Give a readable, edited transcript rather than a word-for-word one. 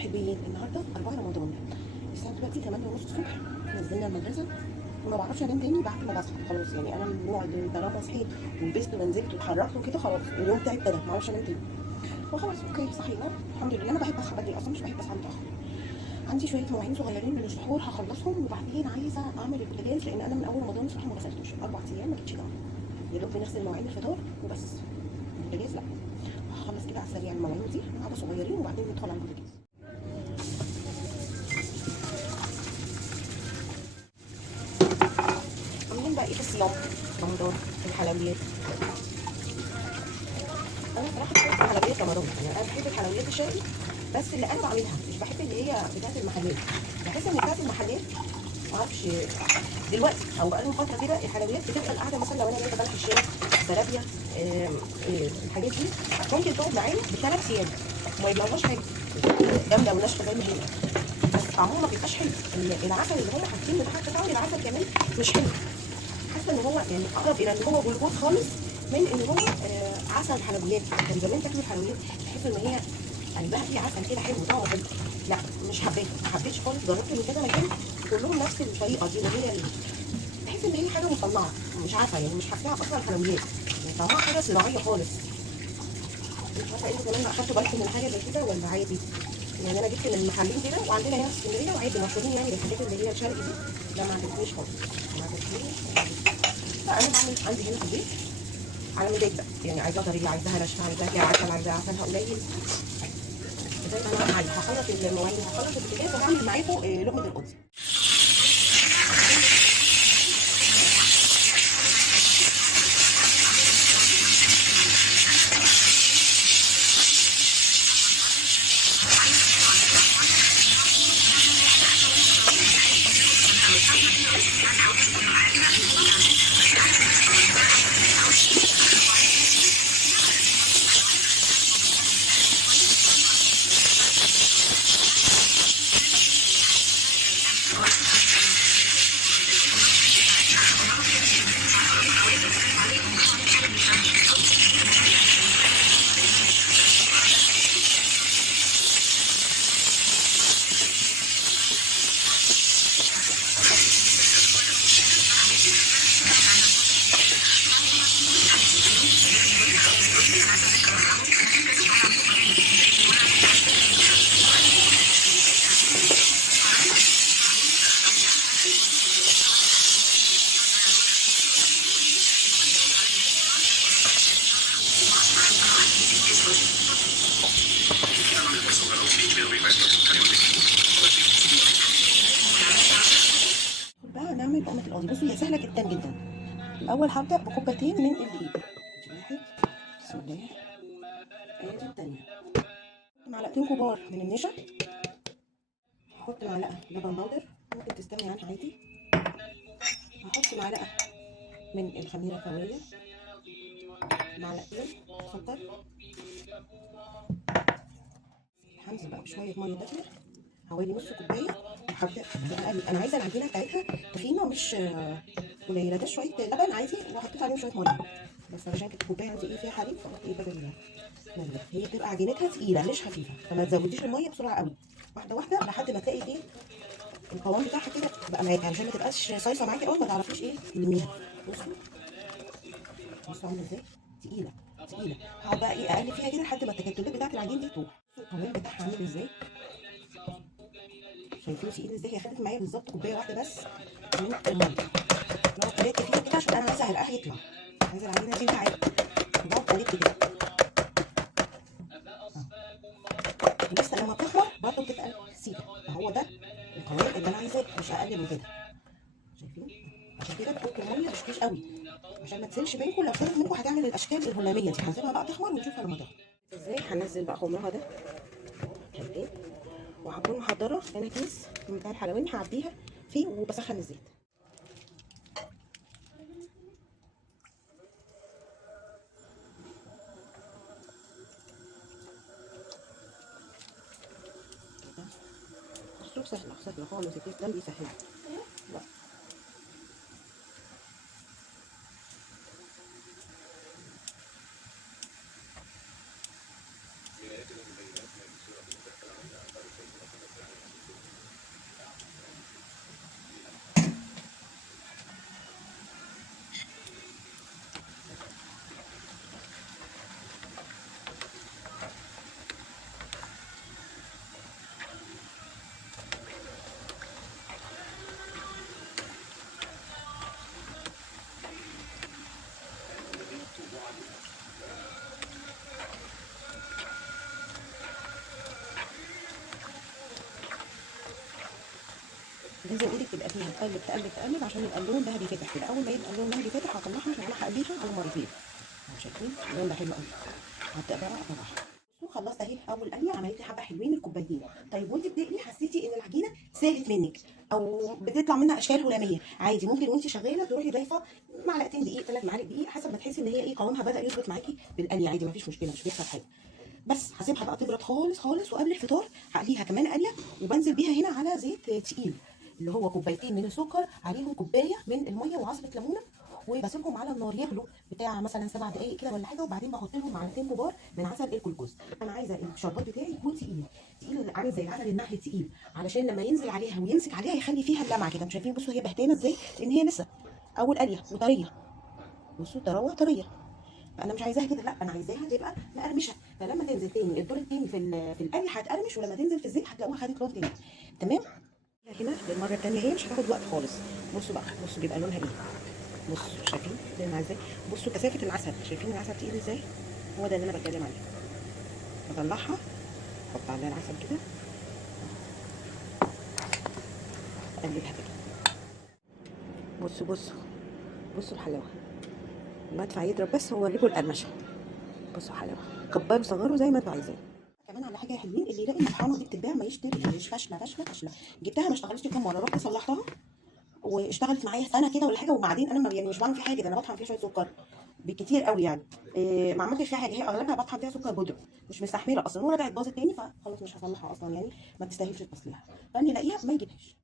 محبين النهارده 4 رمضان، الساعه دلوقتي 8:30 الصبح. نزلنا المدرسه وما بعرفش انام تاني بعد ما بصحى خلاص. يعني انا من النوع اللي طالما صحيت ولبست ونزلت واتحركت وكده خلاص اليوم بتاعي ابتدى، ما اعرفش انام تاني. فخلاص اوكي صحينا الحمد لله. انا بحب اصحى بدري اصلا، مش بحب اصحى متاخر. عندي شويه مواعين صغيرين من السحور هخلصهم، وبعدين عايزه اعمل البوتاجاز لان انا من اول رمضان الصبح ما غسلتوش 4 ايام ما جيتش دعوه، يا دوب بنغسل مواعين الفطار وبس. البوتاجاز لا، هخلص كده على السريع المواعين دي قاعده صغيرين وبعدين ندخل على البوتاجاز. عاملين بقى ايه في الصيام رمضان؟ الحلويات. انا صراحه بحب الحلويات رمضان، يعني انا بحب الحلويات الشرقي بس اللي انا بعملها، مش بحب اللي هي بتاعت المحلات. بحس ان بتاعت المحلات معرفش دلوقتي او بقالهم فتره كده الحلويات بتبقى القعده مثلا لو انا جايبه بلح الشام، زلابيا، الحاجات دي ممكن تقعد معايا ب3 ايام وما يبلغوش حاجه جامده وناشفه زي ما هي، بس طعمها ما بيبقاش حلو. العسل اللي هم حاطينه ده حتى طعم العسل كمان مش حلو. حاسه ان هو يعني اقرب الى ان هو جلوكوز خالص من ان هو عسل حلويات. كان زمان تاكلوا الحلويات تحس ان هي قلبها فيه عسل كده حلو طعمه حلو. لا مش حبيت، ما حبيتش خالص. جربت من كذا مكان كلهم نفس الطريقه دي، اللي هي تحس ان هي حاجه مصنعه، مش عارفه يعني مش حاساها اصلا حلويات، يعني طعمها حاجه صناعيه خالص. مش عارفه انتوا كمان اخدتوا بالكم من حاجه زي كده ولا عادي؟ يعني انا جبت من محلين كده وعندنا هنا في اسكندريه وعادي مشهورين يعني بالحاجات اللي هي الشرقي دي. لا ما عجبتنيش خالص، ما عجبتنيش. فانا بعمل عندي هنا في البيت على مزاج بقى، يعني عايزاها طريه، عايزاها ناشفه، عايزاها فيها عسل، عايزاها عسلها قليل زي ما انا عايزه. هخلص المواعين وهخلص البوتاجاز وهعمل معاكم لقمه القدس. بقى نعمل لقمه القاضي. بصوا هي سهله جدا جدا. الاول هبدا بكوبايتين من الدقيق. واحد، بسم الله. ادي الثانيه. معلقتين كبار من النشا. هحط معلقه لبن بودر، ممكن تستغني عنها عادي. هحط معلقه من الخميره الفوريه، معلقتين سكر. هنزل بقى بشويه ميه دافيه حوالي نص كوبايه وهبدا اقلب. انا عايزه العجينه بتاعتها تخينه مش قليله. ده شويه لبن عادي وحطيت عليهم شويه ميه، بس عشان كانت الكوبايه عندي فيها حليب فقلت بدل ميه. هي بتبقى عجينتها تقيله مش خفيفه، فما تزوديش الميه بسرعه قوي، واحده واحده لحد ما تلاقي القوام بتاعها كده تبقى معاكي، عشان ما تبقاش صيصه معاكي قوي ما تعرفيش تلميها. بصوا بصوا عامله ازاي تقيله تقيله. هقعد بقى اقلب فيها كده لحد ما التكتلات بتاعت العجين دي تروح. القوام بتاعها عامل ازاي؟ شايفين تقيل ازاي؟ هي خدت معايا بالظبط كوبايه واحده بس من الميه. بقعد الف فيها كده عشان انا عايزه عرقها يطلع، عايزه العجينه دي عادي. بقعد الف كده لسه لما بتخمر برضه بتتقل سيكه. فهو ده القوام اللي انا عايزاه، مش اقل من كده. شايفين؟ عشان كده بحط الميه مش قوي عشان ما تسيلش منكم. لو سالت منكم هتعمل الاشكال الهلاميه دي. هنسيبها بقى تخمر ونشوفها لما تخمر ازاي. هنزل بقى خمرها ده، شايفين؟ وهكون محضره هنا كيس من بتاع الحلواني هعبيها فيه وبسخن الزيت. السوق سهله سهله خالص، الكيس ده بيسهلها. لا لازم ايدك تبقى فيها تقلب تقلب تقلب عشان يبقى اللون ذهبي فاتح كده. اول ما يبقى اللون ذهبي فاتح هطلعها، هطلعها اقلبها على مرتين. شايفين اللون ده حلو قوي. هبدا بقى اطلعها. بصوا خلصت اهي اول قليه، عملت لي حبه حلوين الكوبايتين. طيب وانت بتقلي حسيتي ان العجينه سالت منك او بتطلع منها اشكال هلاميه، عادي ممكن وانت شغاله تروحي ضايفه معلقتين دقيق 3 معالق دقيق حسب ما تحسي ان هي ايه قوامها بدا يظبط معاكي بالقلي، عادي مفيش مشكله مش بيحصل حاجه. بس هسيبها بقى تبرد خالص خالص، وقبل الفطار هقليها كمان قليه، وبنزل بيها هنا على زيت تقيل اللي هو كوبايتين من السكر عليهم كوبايه من الميه وعصره ليمونه، وبسيبهم على النار يغلوا بتاع مثلا 7 دقائق كده ولا حاجه، وبعدين بحط لهم معلقتين كبار من عسل الجلوكوز. انا عايزه الشربات بتاعي يكون تقيل تقيل عامل زي العسل النحل التقيل، علشان لما ينزل عليها ويمسك عليها يخلي فيها اللمعه كده. انتوا شايفين بصوا هي بهتانه ازاي، لان هي لسه اول قليه وطريه. بصوا طراوه طريه، فانا مش عايزاها كده، لا انا عايزاها تبقى مقرمشه، فلما تنزل تاني الدور التاني في القلي هتقرمش، ولما تنزل في الزيت هتلاقوها خدت لون تاني. تمام. هنا للمره التانيه هي مش هتاخد وقت خالص. بصوا بقى، بصوا بيبقى لونها ايه، بصوا شايفين لونها ازاي، بصوا كثافه العسل، شايفين العسل تقيل ازاي، هو ده اللي انا بتكلم عليه. بطلعها احط عليها العسل كده، اقلبها كده. بصوا بصوا بصوا الحلاوه، المدفع يضرب بس هو اوريكم القرمشه. بصوا حلاوه، كبروا صغروا زي ما انتوا عايزين. كمان على حاجه حلوين، اللي يلاقي المطحنه دي بتتباع ما يشتري، مش فاشله فاشله فاشله. جبتها ما اشتغلتش كام مره، رحت صلحتها واشتغلت معايا سنه كده ولا حاجه، وبعدين انا ما يعني مش بعمل فيها حاجه، ده انا بطحن فيها شويه سكر بالكتير قوي يعني. إيه ما عملتش فيها حاجه، هي اغلبها بطحن فيها سكر بودره مش مستحمله اصلا، ورجعت باظت تاني، فخلاص مش هصلحها اصلا يعني، ما تستاهلش التصليح، فنلاقيها ما يجيبهاش.